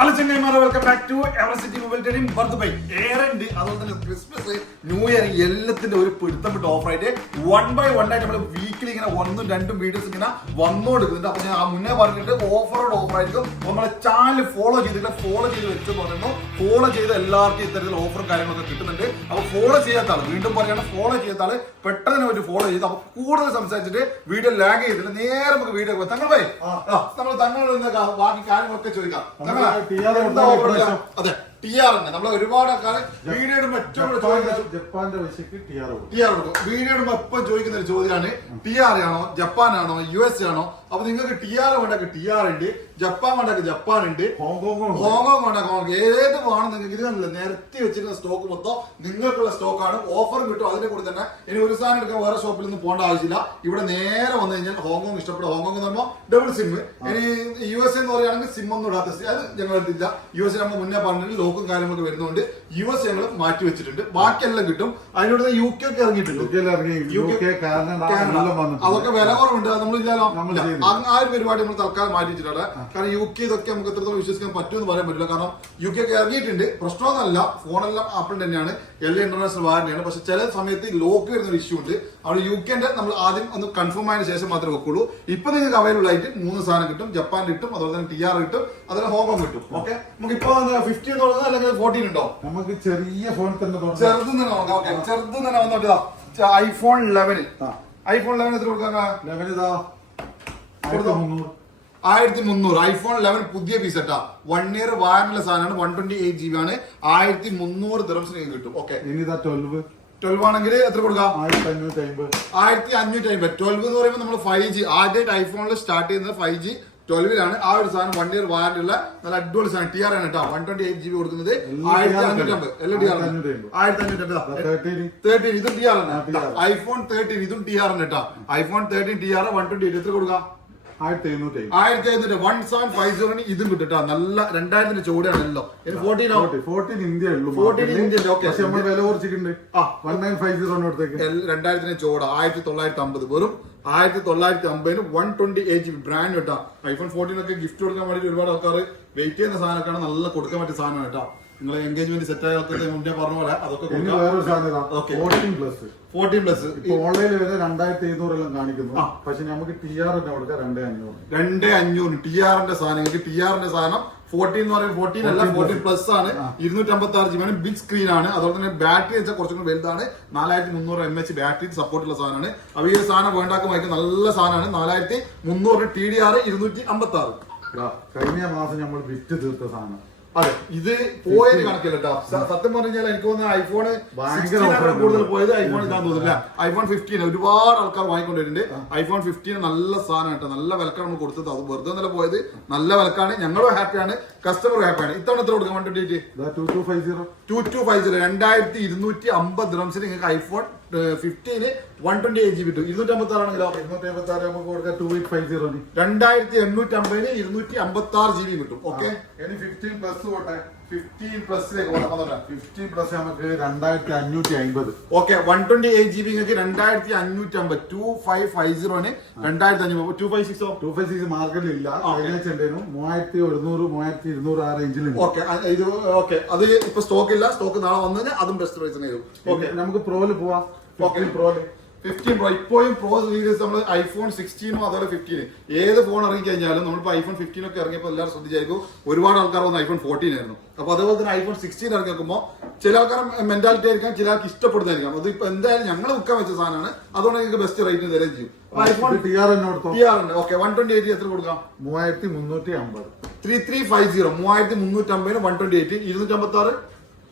Hello, welcome back to Evercity Mobile Trading. Birthday, Aaron, Christmas, New Year, എല്ലാത്തിന്റെ ഒരു പിടുത്തപ്പെട്ട offer ആയിട്ട് 1 by 1 ആയിട്ട് നമ്മൾ വീക്കിലി ഇങ്ങനെ ഒന്നും രണ്ടും വീഡിയോസ് ഇങ്ങനെ വന്നുകൊടുക്കുന്നുണ്ട്. അപ്പൊ ഞാൻ മുന്നേ പറഞ്ഞിട്ട് ഓഫറോട് ഓഫർ ആയിരിക്കും. നമ്മളെ ചാനൽ ഫോളോ ചെയ്ത് വെച്ചെന്ന് പറയുന്നു. ഫോളോ ചെയ്ത് എല്ലാവർക്കും ഇത്തരത്തിൽ ഓഫറും കാര്യങ്ങളൊക്കെ കിട്ടുന്നുണ്ട്. അപ്പൊ ഫോളോ ചെയ്യാത്ത ആൾ, വീണ്ടും പറയാണ്, ഫോളോ ചെയ്യാത്ത ആള് പെട്ടെന്ന് ഒരു ഫോളോ ചെയ്ത് അപ്പൊ കൂടുതൽ സംസാരിച്ചിട്ട് വീഡിയോ ലാഗ് ചെയ്തില്ല. നേരെ നമുക്ക് വീഡിയോ തങ്ങൾ പോയി തങ്ങളോട് ബാക്കി കാര്യങ്ങളൊക്കെ ചോദിക്കാം. അതെ, TR തന്നെ നമ്മൾ ഒരുപാട് ആൾക്കാരെ വീഡിയോ ഇടുമ്പോൾ ഏറ്റവും ജപ്പാന്റെ പൈസക്ക് TR കൊടുക്കും. വീഡിയോ ഇടുമ്പോൾ എപ്പം ചോദിക്കുന്ന ഒരു ചോദ്യമാണ് TR ആണോ, ജപ്പാനാണോ, US ആണോ? അപ്പൊ നിങ്ങൾക്ക് TR വേണ്ടക്ക് TR ഉണ്ട്, ജപ്പാൻ വേണ്ടക്ക് ജപ്പാൻ ഉണ്ട്, ഹോങ്കോങ് വേണ്ട ഹോങ്കോങ്. ഏത് വേണം നിങ്ങൾക്ക് ഇത് കണ്ടില്ല, നിരത്തി വെച്ചിരുന്ന സ്റ്റോക്ക് മൊത്തം നിങ്ങൾക്കുള്ള സ്റ്റോക്കാണ്. ഓഫറും കിട്ടും. അതിന്റെ കൂടെ തന്നെ ഇനി ഒരു സാധനം എടുക്കാൻ വേറെ ഷോപ്പിൽ നിന്ന് പോകേണ്ട ആവശ്യമില്ല. ഇവിടെ നേരെ വന്നു കഴിഞ്ഞാൽ ഹോങ്കോങ് ഇഷ്ടപ്പെടും. ഹോങ്കോങ് എന്ന് പറയുമ്പോൾ ഡബിൾ സിം. ഇനി US എന്ന് പറയുകയാണെങ്കിൽ സിം ഒന്നും ഇടാത്ത അത് ഞങ്ങൾ എടുത്തില്ല. US നമ്മൾ മുന്നേ പറഞ്ഞിട്ട് ലോക്കും കാര്യങ്ങളൊക്കെ വരുന്നതുകൊണ്ട് US ഞങ്ങൾ മാറ്റി വെച്ചിട്ടുണ്ട്. ബാക്കിയെല്ലാം കിട്ടും. അതിനോട് UK ഒക്കെ ഇറങ്ങിയിട്ടുണ്ട്. അതൊക്കെ വില കുറവുണ്ട്. നമ്മളില്ലല്ലോ, ആ ഒരു പരിപാടി നമ്മൾ തൽക്കാലം മാറ്റി വെച്ചിട്ടുണ്ട്. കാരണം UK ഇതൊക്കെ നമുക്ക് എത്രത്തോളം വിശ്വസിക്കാൻ പറ്റുമെന്ന് പറയാൻ പറ്റില്ല. കാരണം UK ഒക്കെ ഇറങ്ങിയിട്ടുണ്ട്. പ്രശ്നമൊന്നുമല്ല, ഫോണെല്ലാം ആപ്പിൾ തന്നെയാണ്, എല്ലാ ഇന്റർനാഷണൽ വാറന്റിയാണ്. പക്ഷെ ചില സമയത്ത് ലോക്ക് വരുന്ന ഒരു ഇഷ്യൂ ഉണ്ട്. അവിടെ UKന്റെ നമ്മൾ ആദ്യം ഒന്ന് കൺഫേം ആയതിനു ശേഷം മാത്രമേ വെക്കുള്ളൂ. ഇപ്പൊ നിങ്ങൾക്ക് അവൈലബിൾ ആയിട്ട് 3 സാധനം കിട്ടും. ജപ്പാൻ കിട്ടും, അതുപോലെ തന്നെ TR കിട്ടും, അതുപോലെ ഹോങ്കോങ് കിട്ടും. ഓക്കെ, നമുക്ക് ഇപ്പൊ 50 എന്ന് പറയുന്നത് അല്ലെങ്കിൽ 14 ഉണ്ടോ? നമുക്ക് ചെറിയ ഫോൺ തന്നെ ചെറുതും തന്നെ നോക്കാം. ഓക്കെ, ചെറുതും തന്നെ വന്നോട്ടാ. iPhone 11 എത്ര കൊടുക്കാം? 1300. iPhone 11 പുതിയ പീസ് കേട്ടാ. 1 year വാറന്റിയുള്ള സാധനമാണ്. 128 GB ആണ്. 1300 ദിർഹംസിന് കിട്ടും. ഓക്കെ, 12 ആണെങ്കിൽ എത്ര കൊടുക്കാം? 1550. 12 എന്ന് പറയുമ്പോൾ നമ്മൾ 5G ആദ്യമായിട്ട് ഐഫോണിൽ സ്റ്റാർട്ട് ചെയ്യുന്നത് 5G 12ലാണ്. ആ ഒരു സാധനം 1 year വാറന്റി ഉള്ള നല്ല അടിപൊളി സാധനം TR ആണ് കേട്ടോ. 128 GB കൊടുക്കുന്നത് 1550. എല്ലാം TR 13 ഇതും TR ആണ്. iPhone 13 ഇതും TR ആണ് കേട്ടോ. iPhone 13 TR 128 എത്ര കൊടുക്കാം? 1750. 1750 ഇതും കിട്ടും കേട്ടോ. നല്ല 2000 ചൂടാണല്ലോ. 14 ഇന്ത്യ ഉള്ളൂ. 14 ഇന്ത്യ. ഓക്കെ, നമ്മൾ വില കുറച്ചിട്ടുണ്ട്. 2000 ചോട 1950 വെറും 1950 128 GB ബ്രാൻഡ് കേട്ടോ. iPhone 14 ഒക്കെ ഗിഫ്റ്റ് കൊടുക്കാൻ വേണ്ടി ഒരുപാട് ആൾക്കാർ വെയിറ്റ് ചെയ്യുന്ന സാധനമൊക്കെയാണ്. നല്ല കൊടുക്കാൻ പറ്റിയ സാധനം കേട്ടോ. നിങ്ങളെ എൻഗേജ്മെന്റ് സെറ്റ് ആയ ആൾക്കാർ മുന്നേ പറഞ്ഞ പോലെ അതൊക്കെ 14+. ഓൺലൈനിൽ വരെ 2700 എല്ലാം കാണിക്കുന്നു. പക്ഷെ നമുക്ക് TR തന്നെ കൊടുക്കാം 2500. TRന്റെ സാധനം TRന്റെ സാധനം 14 എന്ന് പറയുമ്പോൾ 14 അല്ല, 14+ ആണ്. 256 GB ആണ്. ബിഗ് സ്ക്രീൻ ആണ്. അതുപോലെ തന്നെ ബാറ്ററി വെച്ചാൽ കുറച്ചും കൂടി വലുതാണ്. 4300 mAh ബാറ്ററി സപ്പോർട്ടുള്ള സാധനമാണ്. അപ്പൊ ഈ സാധനം വേണ്ടാക്കുമ്പോൾ നല്ല സാധനമാണ്. 4300 TDR 256. കഴിഞ്ഞ മാസം നമ്മൾ വിറ്റ് തീർത്ത സാധനം. അതെ, ഇത് പോയത് കണക്കില്ല കേട്ടോ. സത്യം പറഞ്ഞാൽ എനിക്ക് തോന്നുന്നത് iPhone 16 കൂടുതൽ പോയത്. iPhone ഇതാന്ന് തോന്നുന്നില്ല. iPhone 15 ഒരുപാട് ആൾക്കാർ വാങ്ങിക്കൊണ്ടിട്ടുണ്ട്. iPhone 15 നല്ല സാധനം കേട്ടോ. നല്ല വിലക്കാണ് നമ്മൾ കൊടുത്തത്. അത് വെറുതെ നല്ല പോയത്. നല്ല വിലക്കാണ്. ഞങ്ങളും ഹാപ്പിയാണ്, കസ്റ്റമർ ഹാപ്പിയാണ്. ഇത്തവണ എത്ര കൊടുക്കാം? 2250. 2250 ദിർഹംസിന് നിങ്ങൾക്ക് iPhone 15 128 GB കിട്ടും. 256 ആണെങ്കിലോ? 256 നമുക്ക് കൊടുക്കാം 2850. 2850 256 GB കിട്ടും. ഓക്കെ, 15+ 15+ലേക്ക് 15+ നമുക്ക് 2550. ഓക്കെ, 128 GB നിങ്ങൾക്ക് 2550. 2550 2550. 256 മാർക്കറ്റിൽ ഇല്ല. 3100 3200 ആ റേഞ്ചിലുണ്ട്. ഓക്കെ, ഇത് ഓക്കെ, അത് ഇപ്പൊ സ്റ്റോക്ക് ഇല്ല. സ്റ്റോക്ക് നാളെ വന്നു കഴിഞ്ഞാൽ അതും ബെസ്റ്റ് പ്രൈസ് തരും. ഓക്കെ, നമുക്ക് പ്രോയില് പോവാം. 15 Pro ഇപ്പോഴും പ്രോ സീരീസ് നമ്മൾ iPhone 16 അതുപോലെ 15 ഏത് ഫോൺ ഇറങ്ങി കഴിഞ്ഞാലും നമ്മളിപ്പോ iPhone 15 ഒക്കെ ഇറങ്ങിയപ്പോൾ എല്ലാവരും ശ്രദ്ധിച്ചായിരിക്കും ഒരുപാട് ആൾക്കാർ വന്ന് iPhone 14 ആയിരുന്നു. അപ്പൊ അതേപോലെ തന്നെ iPhone 16 ഇറങ്ങി നോക്കുമ്പോൾ ചില ആൾക്കാർ മെന്റാലിറ്റി ആയിരിക്കാം, ചില ആൾക്ക് ഇഷ്ടപ്പെടുന്നതായിരിക്കാം. അത് ഇപ്പൊ എന്തായാലും ഞങ്ങൾ വിൽക്കാൻ വെച്ച സാധനമാണ്. അതുകൊണ്ട് നിങ്ങൾക്ക് ബെസ്റ്റ് റേറ്റ് തരുകയും ചെയ്യും. TR ഉണ്ട്. ഓക്കെ, 128 എത്ര കൊടുക്കാം? 3350. 3350 3350 128 256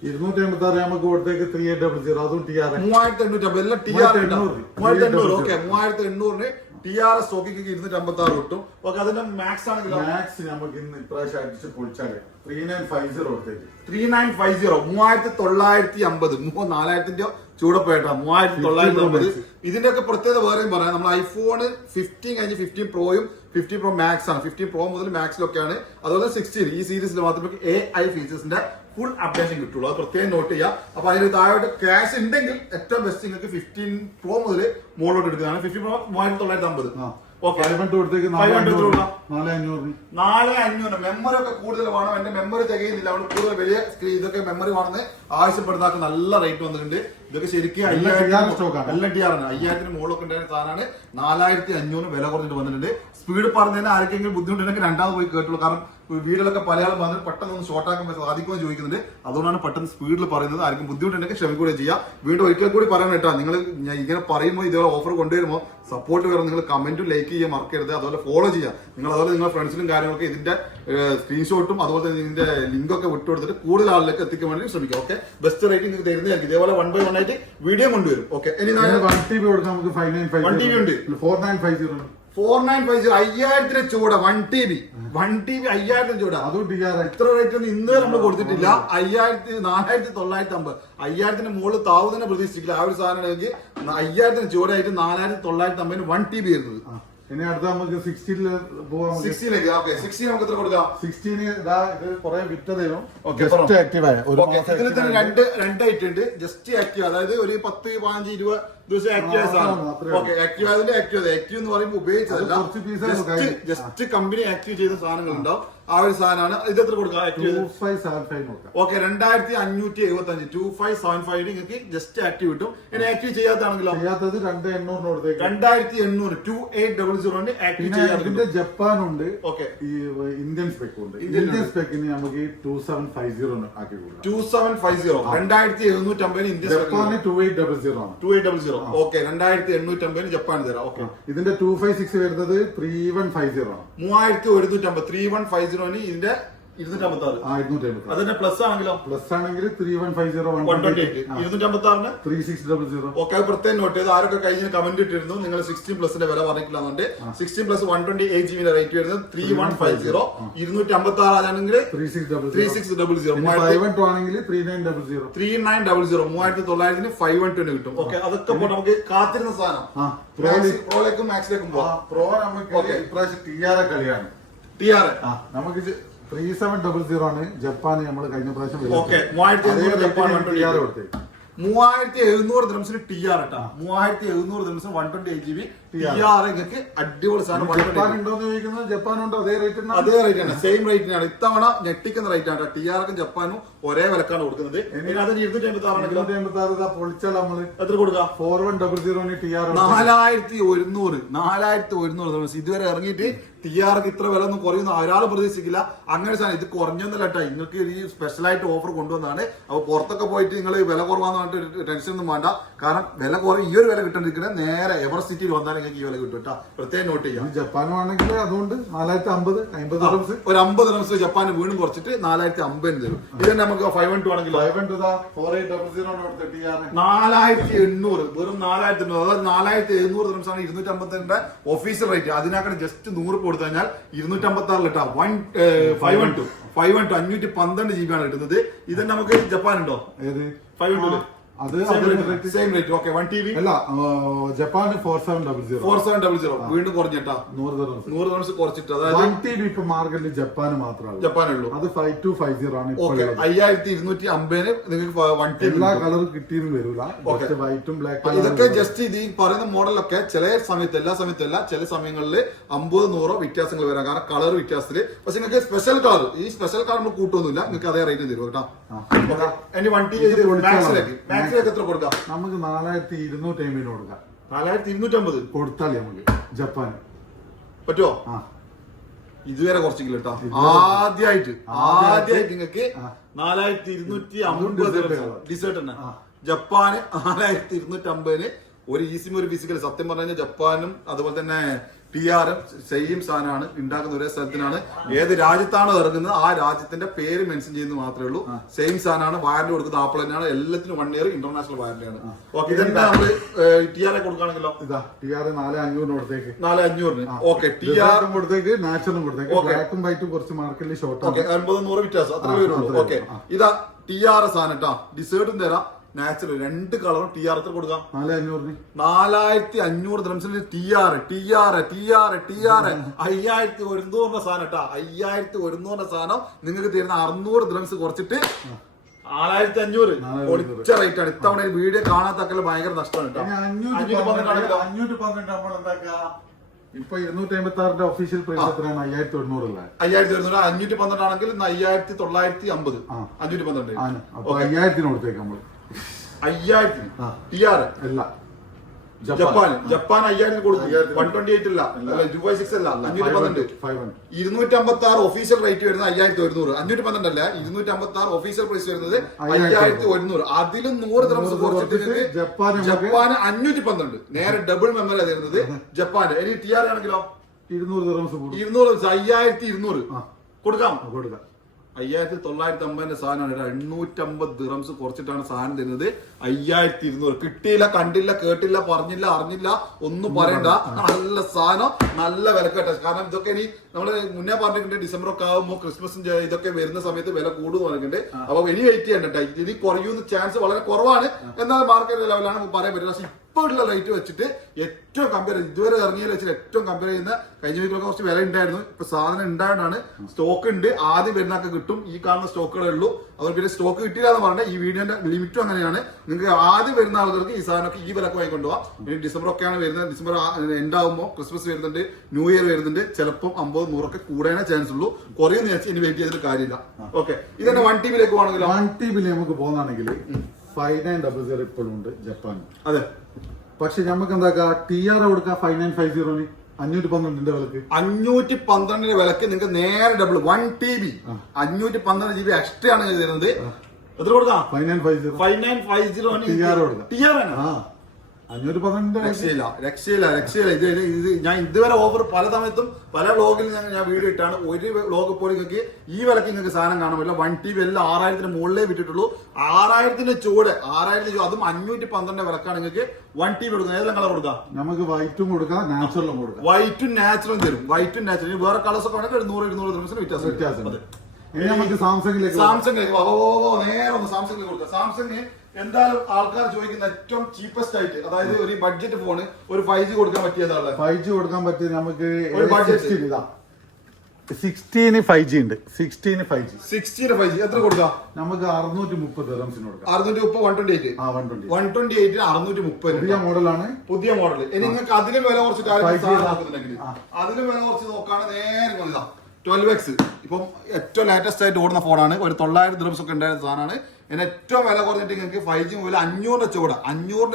256 നമുക്ക് കൊടുത്തേക്ക് 3800. അതും TR 3850. എല്ലാം TR 3800. ഓക്കെ, 3800 TR സ്റ്റോക്കിക്ക് 256 കിട്ടും. ഓക്കെ, അതിന്റെ മാക്സ് ആണെങ്കിൽ മാക്സ് നമുക്ക് ഇന്ന് ഇപ്രാവശ്യം അടിച്ച് പൊളിച്ചാല് 3950 കൊടുത്തേക്ക്. 3950 3950 4000ന്റെ ചൂടപ്പോയിട്ടാ 3950. ഇതിന്റെ ഒക്കെ പ്രത്യേകത വേറെയും പറയാം. നമ്മൾ iPhone 15 കഴിഞ്ഞ് 15 Proയും 15 Pro Max ആണ്. 15 Pro മുതൽ മാക്സിലൊക്കെയാണ്. അതുപോലെ 16 ഈ സീരീസിൽ മാത്രമേ AI ഫീച്ചേഴ്സിന്റെ ഫുൾ അപ്ഡേഷൻ കിട്ടുള്ളൂ. അത് പ്രത്യേകം നോട്ട് ചെയ്യുക. അപ്പൊ അതിന് താഴോട്ട് ക്യാഷ് ഉണ്ടെങ്കിൽ ഏറ്റവും ബെസ്റ്റ് നിങ്ങൾക്ക് 15 Pro മുതൽ മുകളിലോട്ട് എടുക്കുന്നതാണ്. 15 Pro 3950. ഓക്കെ 500 കൊടുത്തേക്ക് 4500. 4500. മെമ്മറി ഒക്കെ കൂടുതൽ വേണം. എന്റെ മെമ്മറി തികയുന്നില്ല, അവിടെ കൂടുതൽ വലിയ സ്ക്രീൻ ഇതൊക്കെ മെമ്മറി വേണമെന്ന് ആവശ്യപ്പെടുന്ന നല്ല റേറ്റ് വന്നിട്ടുണ്ട്. ഇതൊക്കെ ശരിക്കും 5000 സ്റ്റോക്കാണ്, എല്ലാം ടി ആറാണ്. 5000 മുകളിലൊക്കെ ഉണ്ടായിരുന്ന സാധനമാണ്. 4500 വില കുറഞ്ഞിട്ട് വന്നിട്ടുണ്ട്. സ്പീഡ് പറഞ്ഞതിന് ആർക്കെങ്കിലും ബുദ്ധിമുട്ടുണ്ടെങ്കിൽ രണ്ടാമത് പോയി കേട്ടുള്ളൂ. കാരണം വീഡിയോയിലൊക്കെ പലയാളും വന്നിട്ട് പെട്ടെന്ന് ഒന്ന് ഷോർട്ട് ആക്കാൻ സാധിക്കുമെന്ന് ചോദിക്കുന്നുണ്ട്. അതുകൊണ്ടാണ് പെട്ടെന്ന് സ്പീഡിൽ പറയുന്നത്. ആർക്കും ബുദ്ധിമുട്ടുണ്ടെങ്കിൽ ക്ഷമിക്കുകയും ചെയ്യാം. വീണ്ടും ഒരിക്കൽ കൂടി പറയാൻ കേട്ടോ, നിങ്ങൾ ഇങ്ങനെ പറയുമ്പോൾ ഇതേപോലെ ഓഫർ കൊണ്ടുവരുമ്പോൾ സപ്പോർട്ട് വരും. നിങ്ങൾ കമന്റും ലൈക്ക് ചെയ്യാൻ മറക്കരുത്, അതുപോലെ ഫോളോ ചെയ്യുക. നിങ്ങൾ അതുപോലെ നിങ്ങളുടെ ഫ്രണ്ട്സിനും കാര്യങ്ങളൊക്കെ ഇതിന്റെ സ്ക്രീൻഷോട്ടും അതുപോലെ തന്നെ ഇതിന്റെ ലിങ്കൊക്കെ വിട്ടുകൊടുത്തിട്ട് കൂടുതൽ ആളിലേക്ക് എത്തിക്കാൻ വേണ്ടി ശ്രമിക്കുക. ഓക്കെ, ബെസ്റ്റ് റേറ്റിംഗ് നിങ്ങൾക്ക് തരുന്നതായിരിക്കും. ഇതേപോലെ 1 by 1 ആയിട്ട് വീഡിയോ കൊണ്ടുവരും. ഓക്കെ, ഇനി 1 TB കൊടുക്കാം നമുക്ക്. 1 TB ഉണ്ട്. 4950. 4950 5000 ചൂട 1 TB 5000 ചൂട. അതും ഇത്ര റേറ്റ് ഒന്നും ഇന്ന് നമ്മൾ കൊടുത്തിട്ടില്ല. 4950. 5000 മുകളിൽ താവ് തന്നെ പ്രതീക്ഷിച്ചില്ല. ആ ഒരു സാധനമാണെങ്കിൽ 5000 ചൂടായിട്ട് 4950 1 TB വരുന്നത്. ഇനി അടുത്ത നമുക്ക് 60 പോവാം. 60ലേക്ക്. ഓക്കെ, 60 നമുക്ക് എത്ര കൊടുക്കാം? 16 ഇത് കുറെ വിറ്റതേനും ജസ്റ്റ് ആക്റ്റീവ് ആയ ഇതിൽ തന്നെ രണ്ട് ഐറ്റം ഉണ്ട്. ജസ്റ്റ് ആക്റ്റീവ്, അതായത് ഒരു 10, 15, 20 ദിവസം ആക്റ്റീവ് ആയ സാധനം. ഓക്കെ, ആക്റ്റീവ് ആയതിന്റെ ആക്റ്റീവ് എന്ന് പറയുമ്പോൾ ഉപയോഗിച്ചതല്ല, ജസ്റ്റ് കമ്പനി ആക്റ്റീവ് ചെയ്ത സാധനങ്ങൾ ഉണ്ടാവും. ആ ഒരു സാധനമാണ്. ഇത് എത്ര കൊടുക്കാം? ആക്റ്റീവ് 2575. ഓക്കെ, 2575 2575 നിങ്ങൾക്ക് ജസ്റ്റ് ആക്റ്റീവ് കിട്ടും. ഇനി ആക്റ്റീവ് ചെയ്യാത്തതാണെങ്കിലോ? ചെയ്യാത്തത് 2800 കൊടുത്തേക്ക്. 2800 2800 ആക്റ്റീവ് ചെയ്യാൻ. ഇതിന്റെ ജപ്പാൻ ഉണ്ട്. ഓക്കെ, ഈ ഇന്ത്യൻ സ്പെക്ക് ഉണ്ട്. ഇന്ത്യൻ സ്പെക്കിന് നമുക്ക് 2750 ആക്കി കൊടുക്കാം. 2750 2750 ഇന്ത്യൻ. ജപ്പാന് 2800 ആണ്. 2800. ഓക്കെ, 2850 ജപ്പാൻ തരാം. ഓക്കെ, ഇതിന്റെ 256 വരുന്നത് 3150 ആണ്. 3150 3150 ഇതിന്റെ 256. അതിന്റെ പ്ലസ് ആണെങ്കിലോ? പ്ലസ് ആണെങ്കിൽ 3150 128 256 3600. ഓക്കെ, അത് പ്രത്യേകം നോട്ട് ചെയ്ത്. ആരൊക്കെ കഴിഞ്ഞ കമന്റ് ഇട്ടിരുന്നു നിങ്ങൾ 16 പ്ലസിന്റെ വില പറഞ്ഞിട്ടില്ലാന്നുണ്ട്. 16 പ്ലസ് 128 GB റേറ്റ് വരുന്നത് 3150. 256 ആണെങ്കിൽ 3600. 512 ആണെങ്കിൽ 3900. 3900 3900 കിട്ടും. ഓക്കെ, അതൊക്കെ നമുക്ക് കാത്തിരുന്ന സാധനം. പ്രോയിലേക്കും മാക്സിലേക്കും പോവാം. പ്രോ നമുക്ക് ഇപ്രാവശ്യം TR കളിയാണ്. TR നമുക്ക് 3700 ആണ്. ജപ്പാൻ നമ്മൾ കഴിഞ്ഞ പ്രാവശ്യം. ഓക്കെ, 3700 ജപ്പാൻ 3700 ദിർഹംസിന് TR ഇട്ടാ. 3700 ദിർഹംസിന് 128 GB TR നിങ്ങൾക്ക് അടിപൊളി സാധനം. ജപ്പാൻ ഉണ്ടോന്ന് ചോദിക്കുന്നത്, ജപ്പാനുണ്ടോ? അതേ റേറ്റ് ആണ്, സെയിം റേറ്റിനാണ്. ഇത്തവണ ഞെട്ടിക്കുന്ന റേറ്റ് ആണ്. TR ജപ്പാനും ഒരേ വിലക്കാണ് കൊടുക്കുന്നത്. അത് 286 പൊളിച്ചാൽ നമ്മള് എത്ര കൊടുക്കാം? 4100 TR 4100 ഇതുവരെ ഇറങ്ങിയിട്ട് TR ഇത്ര വില ഒന്നും കുറയുന്ന ഒരാൾ പ്രതീക്ഷിക്കില്ല. അങ്ങനെ സാധനം ഇത് കുറഞ്ഞൊന്നുമല്ല കേട്ടോ. നിങ്ങൾക്ക് ഈ സ്പെഷ്യലായിട്ട് ഓഫർ കൊണ്ടുവന്നാണ്. അപ്പൊ പുറത്തൊക്കെ പോയിട്ട് നിങ്ങൾ വില കുറവാന്ന് പറഞ്ഞിട്ട് ടെൻഷൻ ഒന്നും വേണ്ട. കാരണം വില കുറവ് ഈ ഒരു വില കിട്ടാണ്ടിരിക്കുന്നത് നേരെ എവറസ്റ്റ് സിറ്റിയിൽ വന്നാൽ നിങ്ങൾക്ക് ഈ വില കിട്ടും കേട്ടോ. പ്രത്യേകം നോട്ട് ചെയ്യാം. ജപ്പാനാണെങ്കിൽ അതുകൊണ്ട് 4050 50 ഒരു 50 ദിർഹംസ് ജപ്പാന് വീണ്ടും കുറച്ചിട്ട് 4050 തരും. ഇത് തന്നെ നമുക്ക് 512 ആണെങ്കിൽ 4800 വെറും 4800. അതായത് 4700 ദിർഹംസാണ് 250 ഒഫീഷ്യൽ റേറ്റ്. അതിനേക്കാൾ ജസ്റ്റ് 100 കൊടുത്തു കഴിഞ്ഞാൽ 256 കേട്ടോ. 512 512 GB ആണ് കിട്ടുന്നത്. ഇത് നമുക്ക് ജപ്പാൻ ഉണ്ടോ? 512 അത് സെയിം റേറ്റ്. ഓക്കെ, 1 TB അല്ല, ജപ്പാൻ 4700 വീണ്ടും കുറഞ്ഞിട്ടാ 100 ദിർഹംസ് കുറച്ചിട്ട്. അതായത് 1 TB ഇപ്പൊ മാർക്കറ്റിൽ ജപ്പാന് മാത്രമാണ്. ജപ്പാനുള്ളൂ. അത് 5250 ആണ്. 5250 നിങ്ങൾക്ക് 1 TB എല്ലാ കളറും കിട്ടിയെന്ന് വരില്ല. വൈറ്റും ബ്ലാക്ക്. ഇതൊക്കെ ജസ്റ്റ് ഇത് ഈ പറയുന്ന മോഡലൊക്കെ ചില സമയത്ത്, എല്ലാ സമയത്തും അല്ല, ചില സമയങ്ങളിൽ 50-100 വ്യത്യാസങ്ങൾ വരാം. കാരണം കളർ വ്യത്യാസത്തില്. പക്ഷെ നിങ്ങൾക്ക് സ്പെഷ്യൽ കളർ, ഈ സ്പെഷ്യൽ കളർ നമ്മൾ കൂട്ടൊന്നുമില്ല. നിങ്ങൾക്ക് അതേ റേറ്റ് തരും കേട്ടോ. ഇനി 1 TB മാക്സിലേക്ക് എത്ര കൊടുക്കാം? നമുക്ക് 4250 കൊടുക്കാം. 4250 കൊടുത്താൽ നമുക്ക് ജപ്പാൻ പറ്റുമോ? ഇതുവരെ കുറച്ചെങ്കിലും കേട്ടോ. ആദ്യമായിട്ട് നിങ്ങൾക്ക് 4250 ഡിസേർട്ട് തന്നെ. ജപ്പാന് 4250 ഒരു ഈസിയും ഒരു ഫിസിക്കൽ. സത്യം പറഞ്ഞു കഴിഞ്ഞാൽ ജപ്പാനും അതുപോലെ തന്നെ TR സെയിം സാധനമാണ്. ഉണ്ടാക്കുന്ന ഒരേ സ്ഥലത്തിനാണ്. ഏത് രാജ്യത്താണോ ഇറങ്ങുന്നത് ആ രാജ്യത്തിന്റെ പേര് മെൻഷൻ ചെയ്യുന്നത് മാത്രമേ ഉള്ളൂ. സെയിം സാധനമാണ്. വാറന്റി കൊടുക്കുന്ന ആപ്പിൾ തന്നെയാണ്. എല്ലാത്തിനും 1 year ഇന്റർനാഷണൽ വാറന്റിയാണ്. ഓക്കെ, ഇതെന്താ നമ്മള് TR കൊടുക്കുകയാണെങ്കിലോ? ഇതാ TR 4500 കൊടുത്തേക്ക്. 4500. ഓക്കെ, TR കൊടുത്തേക്ക്, നാച്ചുറലും കൊടുത്തേക്ക്. ബ്ലാക്കും വൈറ്റും കുറച്ച് മാർക്കറ്റിൽ ഷോർട്ട്. ഓക്കെ, 50-100 വ്യത്യാസം അത്ര വരുള്ളൂ. ഓക്കെ, ഇതാ TR സാധനം കേട്ടോ. ഡിസേർട്ടും തരാം, നാച്ചുറൽ. 2 കളറും TR എത്ര കൊടുക്കാം? 4500 ദിർഹംസിന് TR 5100 സാധനം കേട്ടാ. 5100 സാധനം നിങ്ങൾക്ക് തരുന്ന 600 ദിർഹംസ് കുറച്ചിട്ട് 4500 ഒളിച്ച റേറ്റ് ആണ്. ഇത്തവണ വീഡിയോ കാണാത്തക്കല്ല ഭയങ്കര നഷ്ടമാണ് കേട്ടോ. 512 നമ്മൾ എന്താക്കുക, ഇപ്പൊ 256 ഒഫീഷ്യൽ പ്രൈസ് എത്രയാണ്? 5100 5100. 512 ആണെങ്കിൽ 5950. 512. അപ്പൊ 5000 കൊടുത്തേക്ക് നമ്മള്. 5000 TR അല്ല, ജപ്പാൻ 5000 കൊടുത്തു. 128 അല്ല, Dubai 6 അല്ല, 512. 256 ഒഫീഷ്യൽ റേറ്റ് വരുന്നത് 5100. 512 അല്ല, 256 ഒഫീഷ്യൽ പ്രൈസ് വരുന്നത് 5100. അതിലും 100 ദിർഹംസ് കുറച്ചിട്ട് ജപ്പാന് 512. നേരെ ഡബിൾ മെമ്മറി തരുന്നത് ജപ്പാന്. ഇനി TR ആണെങ്കിലോ 200 ദിർഹംസ് 5200 കൊടുക്കാം. 5950 സാധനമാണ്. 850 ദിർഹംസ് കുറച്ചിട്ടാണ് സാധനം തരുന്നത്. 5200. കിട്ടിയില്ല, കണ്ടില്ല, കേട്ടില്ല, പറഞ്ഞില്ല, അറിഞ്ഞില്ല, ഒന്നും പറയണ്ട. നല്ല സാധനം, നല്ല വിലക്കട്ടെ. കാരണം ഇതൊക്കെ ഇനി നമ്മള് മുന്നേ പറഞ്ഞിട്ടുണ്ട്, ഡിസംബർ ഒക്കെ ആകുമ്പോൾ ക്രിസ്മസും ഇതൊക്കെ വരുന്ന സമയത്ത് വില കൂടും പറഞ്ഞിട്ടുണ്ട്. അപ്പൊ ഇനി വെയിറ്റ് ചെയ്യണ്ട. ഇനി കുറയുന്ന ചാൻസ് വളരെ കുറവാണ്. എന്നാൽ മാർക്കറ്റ് ലെവലാണ് പറയാൻ പറ്റില്ല. പക്ഷെ ഇപ്പൊ ഉള്ള റേറ്റ് വെച്ചിട്ട് ഏറ്റവും കമ്പയർ, ഇതുവരെ ഇറങ്ങിയതിൽ വെച്ചിട്ട് ഏറ്റവും കമ്പയർ ചെയ്യുന്ന, കഴിഞ്ഞ വീക്കിലൊക്കെ കുറച്ച് വില ഉണ്ടായിരുന്നു. ഇപ്പൊ സാധനം ഉണ്ടായതാണ്. സ്റ്റോക്ക് ഉണ്ട്, ആദ്യം വരുന്നൊക്കെ കിട്ടും. ഈ കാണുന്ന സ്റ്റോക്കുകളേ ഉള്ളൂ. അതുകൊണ്ട് പിന്നെ സ്റ്റോക്ക് കിട്ടില്ല എന്ന് പറഞ്ഞാൽ ഈ വീഡിയോന്റെ ലിമിറ്റും അങ്ങനെയാണ്. നിങ്ങൾക്ക് ആദ്യം വരുന്ന ആളുകൾക്ക് ഈ സാധനമൊക്കെ ഈ വിലക്ക് വാങ്ങിക്കൊണ്ടു പോവാം. ഇനി ഡിസംബർ ഒക്കെയാണ് വരുന്നത്. ഡിസംബർ എൻഡാകുമ്പോൾ ക്രിസ്മസ് വരുന്നുണ്ട്, ന്യൂ ഇയർ വരുന്നുണ്ട്. ചിലപ്പം 50-100 കൂടാനേ ചാൻസ് ഉള്ളൂ. കുറയുന്ന വെച്ച് ഇനി വെയിറ്റ് ചെയ്തിട്ട് കാര്യമില്ല. ഓക്കെ, ഇതന്നെ 1 TBയിലേക്ക് പോകണമെങ്കിലോ 1 TB നമുക്ക് പോകുന്നതാണെങ്കിൽ 5900 ഇപ്പോഴും ഉണ്ട് ജപ്പാൻ. അതെ, പക്ഷെ നമുക്ക് എന്താക്കാം, TR കൊടുക്കാം 5950. 512 വിലക്ക് 512 വിലക്ക് നിങ്ങൾക്ക് നേരെ ഡബിൾ 1 TB 512 GB എക്സ്ട്രാ ആണ് തരുന്നത്. എത്ര കൊടുക്കാം? 5950 TR കൊടുക്കാം. TR ആണ്. 512 രക്ഷയില്ല. ഇത് ഞാൻ ഇതുവരെ ഓഫർ പല സമയത്തും പല വ്ളോഗിൽ ഞാൻ വീഡിയോ ഇട്ടാണ്. ഒരു വ്ളോഗ് പോലും നിങ്ങൾക്ക് ഈ വിലക്ക് നിങ്ങൾക്ക് സാധനം കാണാൻ പറ്റില്ല. 1 TB എല്ലാം 6000 മുകളിലേ വിട്ടിട്ടുള്ളൂ. 6000 ചൂട്, 6000 അതും 512 വിലക്കാണ് നിങ്ങൾക്ക് 1 TB കൊടുക്കുന്നത്. ഏതെല്ലാം കളർ കൊടുക്കാം? നമുക്ക് വൈറ്റും കൊടുക്കാം, നാച്ചുറലും കൊടുക്കാം. വൈറ്റും നാച്ചുറലും തരും. വൈറ്റും നാച്ചുറൽ വേറെ കളേഴ്സ് ഒക്കെ ആണെങ്കിൽ 100-200 വ്യത്യാസം. ഇനി നമുക്ക് സാംസങ്ങിലേക്ക് നേരെ ഒന്ന് സാംസങ്ങിലേക്ക് കൊടുക്കാം. സാംസങ് എന്തായാലും ആൾക്കാർ ചോദിക്കുന്ന ഏറ്റവും ചീപ്പസ്റ്റ് ആയിട്ട്, അതായത് ഒരു ബഡ്ജറ്റ് ഫോണ്, ഒരു 5G കൊടുക്കാൻ പറ്റിയതാണ്. 5G കൊടുക്കാൻ പറ്റിയ നമുക്ക് ഒരു ബഡ്ജറ്റ് 16 5G ഉണ്ട്. 16 5G എത്ര കൊടുക്കാം? നമുക്ക് 630 ദിർഹംസിന് കൊടുക്കാം. 630 128 630 പുതിയ മോഡലാണ്. പുതിയ മോഡൽ. ഇനി നിങ്ങൾക്ക് അതിലും വില കുറച്ച് അതിലും വില കുറച്ച് നോക്കുകയാണ്. നേരെ 12X ഇപ്പം ഏറ്റവും ലേറ്റസ്റ്റ് ആയിട്ട് ഓടുന്ന ഫോണാണ്. ഒരു 900 ദിർഹംസ് ഒക്കെ ഉണ്ടായിരുന്ന സാധനമാണ്. ഇതിന് ഏറ്റവും വില കുറഞ്ഞിട്ട് നിങ്ങൾക്ക് 5G മുതൽ 500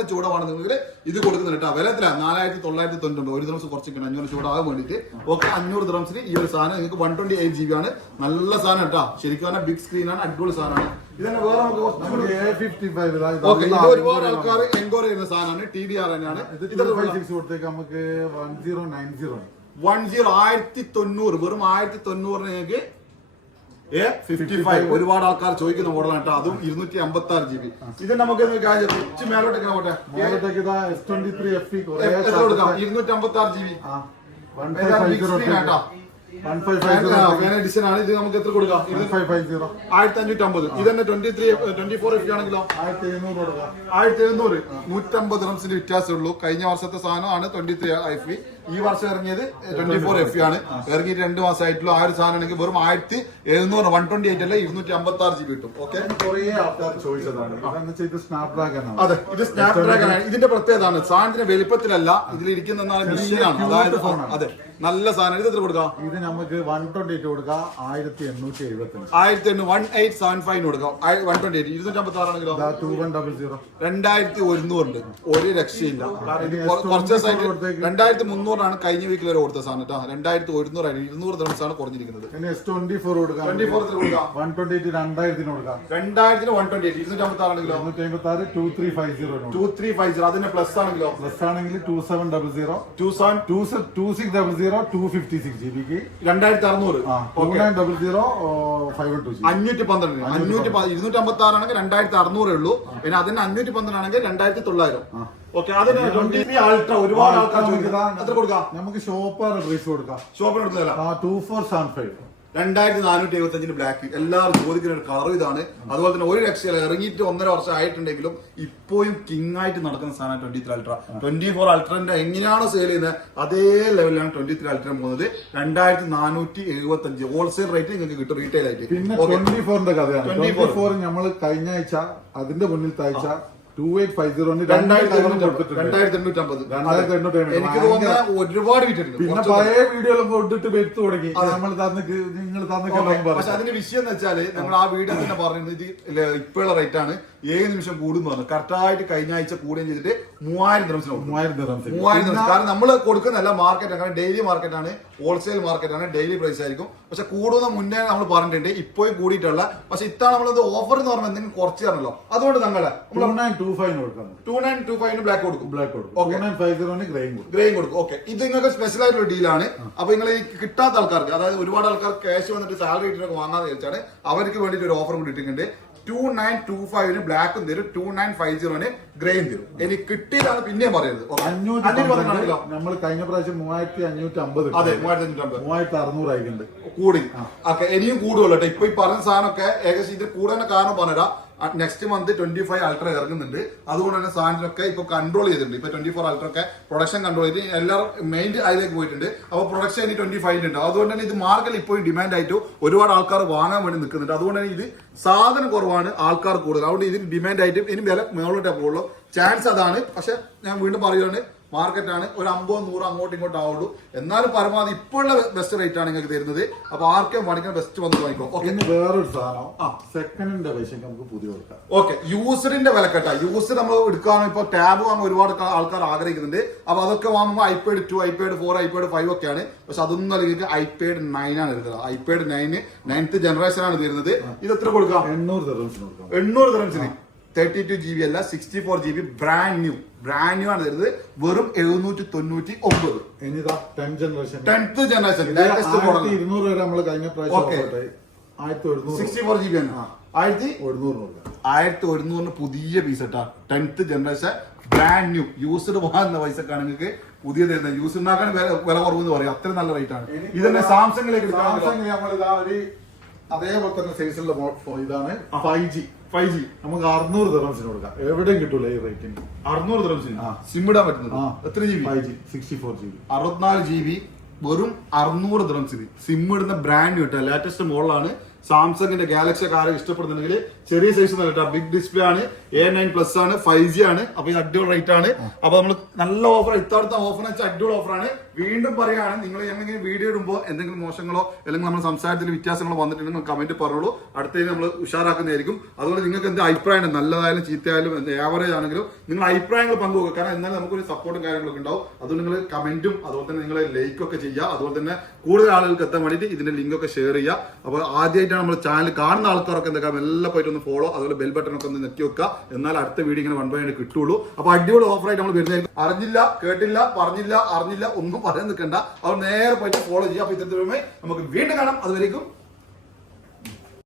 ചൂട വേണമെങ്കിൽ ഇത് കൊടുക്കുന്നുണ്ട് കേട്ടോ. വില എത്ര? 4990. ഒരു ദിവസം കുറച്ചിട്ടുണ്ട് 500 ചൂട ആകാൻ വേണ്ടിയിട്ട്. ഓക്കെ, 500 ദിർഹംസിന് ഈ ഒരു സാധനം നിങ്ങൾക്ക് 128 GB ആണ്. നല്ല സാധനം കേട്ടോ. ശരിക്കും പറഞ്ഞാൽ ബിഗ് സ്ക്രീനാണ്, അടിപൊളി സാധനമാണ്. ഇതന്നെ വേറെ നമുക്ക് ഓക്കെ, ഇത് ഒരുപാട് ആൾക്കാർ എൻക്വയറി ചെയ്യുന്ന സാധനമാണ്. TDR തന്നെയാണ്. ഇത് 56 കൊടുത്തേക്ക് നമുക്ക് 1090 1090 വെറും 1090 നിങ്ങൾക്ക് 55. ഒരുപാട് ആൾക്കാർ ചോദിക്കുന്ന മോഡലാണ് കേട്ടോ. അതും 256 GB. ഇത് നമുക്ക് മേലോട്ടേക്ക് പോട്ടെ. S23 FE എത്ര കൊടുക്കാം? 256 GB എഡിഷൻ ആണ്. ഇത് നമുക്ക് എത്ര കൊടുക്കാം? 1550. ഇതന്നെ 24 FE ആണെങ്കിലോ 1700. 150 ദിർഹംസിന്റെ വ്യത്യാസമേ ഉള്ളൂ. കഴിഞ്ഞ വർഷത്തെ സാധനമാണ് 23 FE. ഈ വർഷം ഇറങ്ങിയത് 24 FE ആണ്. ഇറങ്ങിയിട്ട് 2 മാസമായിട്ടുള്ള ആ ഒരു സാധനം ആണെങ്കിൽ വെറും 1700 128 അല്ല 256 GB കിട്ടും. ഓക്കെ, കുറേ ആൾക്കാർ ചോദിച്ചതാണ്. അതെ, ഇത് സ്നാപ്ഡ്രാഗൺ ആണ്. ഇതിന്റെ പ്രത്യേകത ആണ് സാധനത്തിന്റെ വലിപ്പത്തിലല്ല, ഇതിലിരിക്കുന്ന മെഷീനാണ്. അതായത് അതെ, നല്ല സാധനം. ഇത് എത്ര കൊടുക്കാം? ഇത് നമുക്ക് 128 കൊടുക്കാം. 1875 1875 കൊടുക്കാം. 128 256 ആണെങ്കിലോ 2100. ഒരു രക്ഷയില്ല. കുറച്ച് ദിവസമായിട്ട് 2300 ആണ് കഴിഞ്ഞ വീക്കിൽ വരെ കൊടുത്ത സാധനം കേട്ടോ. 2100 ആണ്. 200 ദിർഹംസാണ് കുറഞ്ഞിരിക്കുന്നത്. S24 കൊടുക്കാം. 24 കൊടുക്കാം. 128 2000 കൊടുക്കാം. 2000 128 256 ആണെങ്കിലോ 2350. അതിന്റെ പ്ലസ് ആണെങ്കിലോ പ്ലസ് ആണെങ്കിൽ 2700 2600 256 GB 2600. 2900 512 512 256 ആണെങ്കിൽ 2600 ഉള്ളൂ. പിന്നെ അതിന് 512 ആണെങ്കിൽ 2900. ഓക്കെ, അതിന് 23 അൾട്ര ഒരുപാട് ആൾക്കാർ ചോദിക്കാം. എത്ര കൊടുക്കാം? നമുക്ക് ഷോപ്പർ പ്രൈസ് കൊടുക്കാം. ഷോപ്പിന് എടുത്തല്ല 2475 2475 ബ്ലാക്ക്. എല്ലാവരും ചോദിക്കുന്ന ഒരു കളർ ഇതാണ്. അതുപോലെ തന്നെ ഒരു രക്ഷയില്ല. ഇറങ്ങിയിട്ട് 1.5 വർഷം ആയിട്ടുണ്ടെങ്കിലും ഇപ്പോഴും കിങ് ആയിട്ട് നടക്കുന്ന സാധനം 23 അൾട്ര. 24 അൾട്രന്റെ എങ്ങനെയാണോ സെയിൽ ചെയ്യുന്നത് അതേ ലെവലിലാണ് 23 അൾട്ര പോകുന്നത്. 2475 ഹോൾസെയിൽ റേറ്റ് നിങ്ങൾക്ക് കിട്ടും റീറ്റെയിൽ ആയിട്ട്. പിന്നെ 24ന്റെ കഥയാണ്. 24 നമ്മൾ കഴിഞ്ഞ ആഴ്ച അതിന്റെ മുന്നിലത്തെ ആഴ്ച 2850 2850 എനിക്ക് തോന്നുന്ന ഒരുപാട് വിറ്റിട്ടുണ്ട്. പിന്നെ പഴയ വീഡിയോയിലും കൊണ്ടിട്ട് വെച്ച് തുടങ്ങി നമ്മൾ നിങ്ങൾ പക്ഷെ അതിന്റെ വിഷയം എന്ന് വെച്ചാല് നമ്മൾ ആ വീഡിയോ തന്നെ പറഞ്ഞത് ഇത് ഇപ്പോഴുള്ള റേറ്റ് ആണ്. 7 നിമിഷം കൂടുന്നു പറഞ്ഞു. കറക്റ്റായിട്ട് കഴിഞ്ഞ ആഴ്ച കൂടുകയും ചെയ്തിട്ട് 3000 ദിർഹംസിന് കാരണം നമ്മൾ കൊടുക്കുന്നതല്ല മാർക്കറ്റ്, കാരണം ഡെയിലി മാർക്കറ്റ് ആണ്, ഹോൾസെയിൽ മാർക്കറ്റ് ആണ്, ഡെയിലി പ്രൈസ് ആയിരിക്കും. പക്ഷെ കൂടുന്ന മുന്നേ നമ്മൾ പറഞ്ഞിട്ടുണ്ട്, ഇപ്പോഴും കൂടിയിട്ടുള്ള. പക്ഷെ ഇത്താണ് നമ്മളത് ഓഫർ എന്ന് പറഞ്ഞാൽ എന്തെങ്കിലും കുറച്ച് തരണല്ലോ. അതുകൊണ്ട് ഞങ്ങള് 2925 ബ്ലാക്ക് കൊടുക്കും, 2950 ഗ്രേയും കൊടുക്കും. ഓക്കെ, ഇത് നിങ്ങൾക്ക് സ്പെഷ്യൽ ആയിട്ടുള്ള ഡീലാണ്. അപ്പൊ നിങ്ങൾ ഈ കിട്ടാത്ത ആൾക്കാർക്ക്, അതായത് ഒരുപാട് ആൾക്കാർ ക്യാഷ് വന്നിട്ട് സാലറി ഇട്ടിട്ടൊക്കെ വാങ്ങാതെ വെച്ചാണ് അവർക്ക് വേണ്ടിയിട്ട് ഒരു ഓഫർ കൂടിയിട്ടുണ്ട്. 2925 ബ്ലാക്കും തരും, 2950 ഗ്രേയും തരും. ഇനി കിട്ടിയതാണ് പിന്നെയും പറയുന്നത്. നമ്മൾ കഴിഞ്ഞ പ്രാവശ്യം 3550, അതെ 3550, 3600 ആയിട്ടുണ്ട് കൂടി. ഓക്കെ, ഇനിയും കൂടുമല്ലോ കേട്ടോ. ഇപ്പൊ ഈ പറഞ്ഞ സാധനമൊക്കെ ഏകദേശം ഇത് കൂടാൻ കാരണം പറഞ്ഞുതരാം. നെക്സ്റ്റ് മന്ത് 25 അൾട്ര ഇറങ്ങുന്നുണ്ട്. അതുകൊണ്ട് തന്നെ സാധനങ്ങളൊക്കെ ഇപ്പൊ കൺട്രോൾ ചെയ്തിട്ടുണ്ട്. ഇപ്പൊ 24 അൾട്ര ഒക്കെ പ്രൊഡക്ഷൻ കൺട്രോൾ ചെയ്ത് എല്ലാവരും മെയിൻ അതിലേക്ക് പോയിട്ടുണ്ട്. അപ്പൊ പ്രൊഡക്ഷൻ ഇനി 25 ഉണ്ട്. അതുകൊണ്ട് തന്നെ ഇത് മാർക്കറ്റിൽ ഇപ്പോഴും ഡിമാൻഡ് ആയിട്ട് ഒരുപാട് ആൾക്കാർ വാങ്ങാൻ വേണ്ടി നിൽക്കുന്നുണ്ട്. അതുകൊണ്ട് തന്നെ ഇത് സാധനം കുറവാണ്, ആൾക്കാർ കൂടുതൽ. അതുകൊണ്ട് ഇതിന് ഡിമാൻഡ് ആയിട്ട് ഇനി വില മേളോട്ടേ പോകുള്ളൂ. ചാൻസ് അതാണ്. പക്ഷെ ഞാൻ വീണ്ടും പറയുകയാണ്, മാർക്കറ്റാണ്, ഒരു 50-100 അങ്ങോട്ടും ഇങ്ങോട്ടും ആവുള്ളൂ. എന്നാലും പരമാവധി ഇപ്പോഴുള്ള ബെസ്റ്റ് റേറ്റ് ആണ് നിങ്ങൾക്ക് തരുന്നത്. അപ്പൊ ആർക്കും വാങ്ങിക്കാൻ ബെസ്റ്റ് വന്ന് വാങ്ങിക്കോ. ഓക്കെ, വേറൊരു സാധനം സെക്കൻഡിന്റെ പൈസ നമുക്ക് പുതിയ കൊടുക്കാം. ഓക്കെ, യൂസറിന്റെ വില കേട്ടാ. യൂസർ നമ്മൾ എടുക്കാനോ ഇപ്പൊ ടാബ് വാങ്ങാൻ ഒരുപാട് ആൾക്കാർ ആഗ്രഹിക്കുന്നുണ്ട്. അപ്പൊ അതൊക്കെ വാങ്ങുമ്പോൾ iPad 2, iPad 4, iPad 5 ഒക്കെയാണ്. പക്ഷെ അതൊന്നും അല്ലെങ്കിൽ iPad 9 ആണ് എടുക്കുന്നത്. iPad 9 9th ജനറേഷൻ ആണ് തരുന്നത്. ഇത് എത്ര കൊടുക്കാം? 800 ദിർഹംസിന് കൊടുക്കാം. 800 ദിർഹംസിന് 32 GB അല്ല, 64 GB ബ്രാൻഡ് ന്യൂ ആണ് തരുന്നത്. വെറും 799. ഇനിതാ 10th generation, 10th generation latest model. 200 വരെ നമ്മൾ കഴിഞ്ഞ പ്രാവശ്യം 64 GB ആണ്. 1100 പുതിയ പീസ് കേട്ടാ. 10th generation brand new used വാങ്ങുന്ന പൈസക്കാണ് നിങ്ങൾക്ക് പുതിയ തരുന്നത്. യൂസ്ഡിനാക്കാൻ വില കുറവെന്ന് പറയും, അത്രയും നല്ല റേറ്റ് ആണ്. ഇത് തന്നെ സാംസങ്ങിലേക്ക് അതേപോലെ തന്നെ സൈസുള്ള ഇതാണ് 5G നമുക്ക് 600 ദിർഹംസിന് കൊടുക്കാം. എവിടെയും കിട്ടൂല ഈ റേറ്റിന്. 600 ദിർഹംസിന് സിം ഇടാൻ പറ്റുന്നത്. എത്ര GB? 5G 64 GB 64 GB വെറും 600 ദിർഹംസിന് സിം ഇടുന്ന ബ്രാൻഡ് കിട്ടുക. ലേറ്റസ്റ്റ് മോഡലാണ്. സാംസങ്ങിന്റെ ഗാലക്സി കാര്യം ഇഷ്ടപ്പെടുന്നുണ്ടെങ്കിൽ ചെറിയ സൈസ് നല്ല ബിഗ് ഡിസ്പ്ലേ ആണ്. A9+ ആണ്, 5G ആണ്. അപ്പൊ ഇത് അടിപൊളി റേറ്റ് ആണ്. അപ്പൊ നമ്മൾ നല്ല ഓഫർ, ഇത്തവണത്തെ ഓഫർ വെച്ചാൽ അടിപൊളി ഓഫറാണ്. വീണ്ടും പറയാണ്, നിങ്ങൾ എന്തെങ്കിലും വീഡിയോ ഇടുമ്പോൾ എന്തെങ്കിലും മോശങ്ങളോ അല്ലെങ്കിൽ നമ്മൾ സംസാരത്തിൽ വ്യത്യാസങ്ങളോ വന്നിട്ടുണ്ടെങ്കിൽ കമന്റ് പറഞ്ഞോളൂ. അടുത്തതിന് നമ്മൾ ഉഷാറാക്കുന്നതായിരിക്കും. അതുകൊണ്ട് നിങ്ങൾക്ക് എന്ത് അഭിപ്രായമാണ്, നല്ലതായാലും ചീത്തയായാലും ആവറേജ് ആണെങ്കിലും നിങ്ങൾ അഭിപ്രായങ്ങൾ പങ്കുവെക്കുക. കാരണം എന്നാലും നമുക്കൊരു സപ്പോർട്ടും കാര്യങ്ങളൊക്കെ ഉണ്ടാവും. അതുകൊണ്ട് നിങ്ങൾ കമന്റും അതുപോലെ തന്നെ നിങ്ങൾ ലൈക്ക് ഒക്കെ ചെയ്യുക. അതുപോലെ തന്നെ കൂടുതൽ ആളുകൾക്ക് എത്താൻ വേണ്ടിയിട്ട് ഇതിന്റെ ലിങ്ക് ഒക്കെ ഷെയർ ചെയ്യുക. അപ്പോൾ ആദ്യമായിട്ടാണ് നമ്മൾ ചാനൽ കാണുന്ന ആൾക്കാരൊക്കെ എന്തൊക്കെ എല്ലാം പോയിട്ട് ഒന്ന് ഫോളോ, അതുപോലെ ബെൽ ബട്ടൺ ഒക്കെ ഒന്ന് നെറ്റി വെക്കുക. എന്നാൽ അടുത്ത വീഡിയോ ഇങ്ങനെ 1 by 1 കിട്ടുള്ളൂ. അപ്പൊ അടിപൊളി ഓഫറായിട്ട് നമ്മൾ വരുന്നതായിരിക്കും. അറിഞ്ഞില്ല, കേട്ടില്ല, പറഞ്ഞില്ല, അറിഞ്ഞില്ല ഒന്നും പറയാൻ നിൽക്കണ്ട. അവർ നേരെ പോയിട്ട് ഫോളോ ചെയ്യുക. അപ്പൊ ഇത്തരത്തിൽ നമുക്ക് വീണ്ടും കാണാം. അതുവരേക്കും